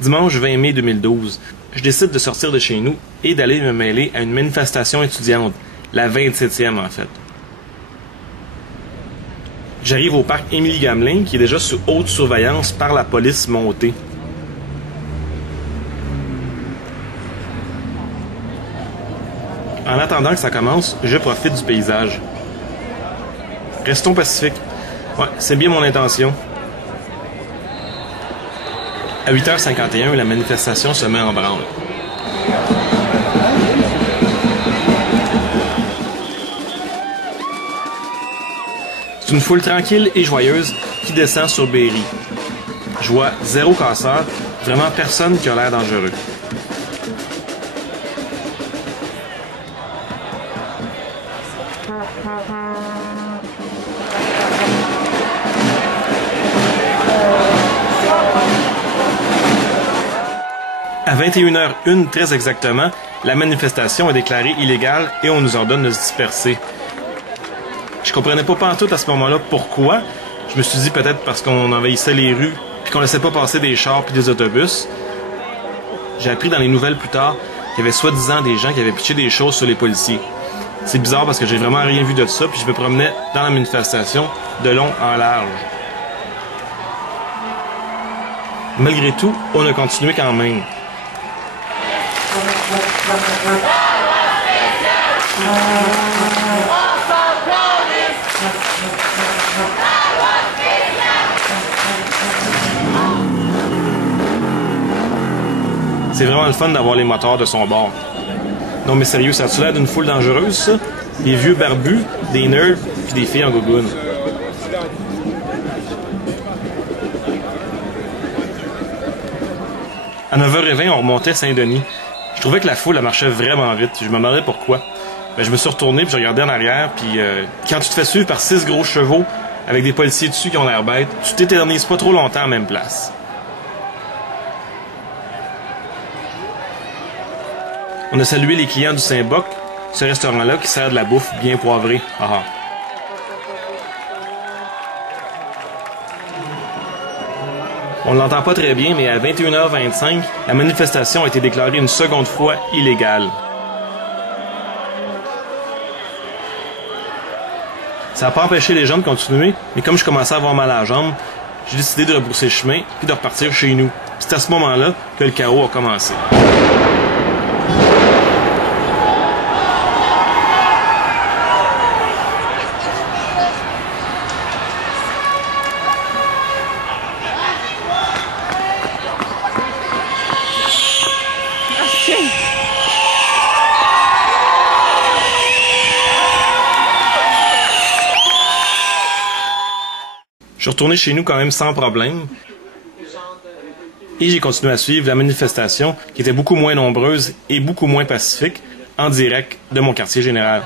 Dimanche 20 mai 2012, je décide de sortir de chez nous et d'aller me mêler à une manifestation étudiante, la 27e en fait. J'arrive au parc Émilie-Gamelin qui est déjà sous haute surveillance par la police montée. En attendant que ça commence, je profite du paysage. Restons pacifiques. Ouais, c'est bien mon intention. À 8h51, la manifestation se met en branle. C'est une foule tranquille et joyeuse qui descend sur Berry. Je vois zéro casseur, vraiment personne qui a l'air dangereux. À 21h01 très exactement, la manifestation est déclarée illégale et on nous ordonne de se disperser. Je comprenais pas pantoute à ce moment-là pourquoi. Je me suis dit peut-être parce qu'on envahissait les rues puis qu'on laissait pas passer des chars puis des autobus. J'ai appris dans les nouvelles plus tard qu'il y avait soi-disant des gens qui avaient pitché des choses sur les policiers. C'est bizarre parce que j'ai vraiment rien vu de ça puis je me promenais dans la manifestation de long en large. Malgré tout, on a continué quand même. C'est vraiment le fun d'avoir les moteurs de son bord. Non mais sérieux, ça a-tu l'air d'une foule dangereuse, ça? Des vieux barbus, des nerds, puis des filles en gogoune. À 9h20, on remontait Saint-Denis. Je trouvais que la foule, elle marchait vraiment vite. Je me demandais pourquoi. Je me suis retourné, puis j'ai regardé en arrière, puis quand tu te fais suivre par 6 gros chevaux, avec des policiers dessus qui ont l'air bêtes, tu t'éternises pas trop longtemps à la même place. On a salué les clients du Saint-Boc, ce restaurant-là qui sert de la bouffe bien poivrée. Ah. On ne l'entend pas très bien, mais à 21h25, la manifestation a été déclarée une seconde fois illégale. Ça n'a pas empêché les gens de continuer, mais comme je commençais à avoir mal à la jambe, j'ai décidé de rebrousser le chemin puis de repartir chez nous. C'est à ce moment-là que le chaos a commencé. Je suis retourné chez nous quand même sans problème. Et j'ai continué à suivre la manifestation qui était beaucoup moins nombreuse et beaucoup moins pacifique en direct de mon quartier général.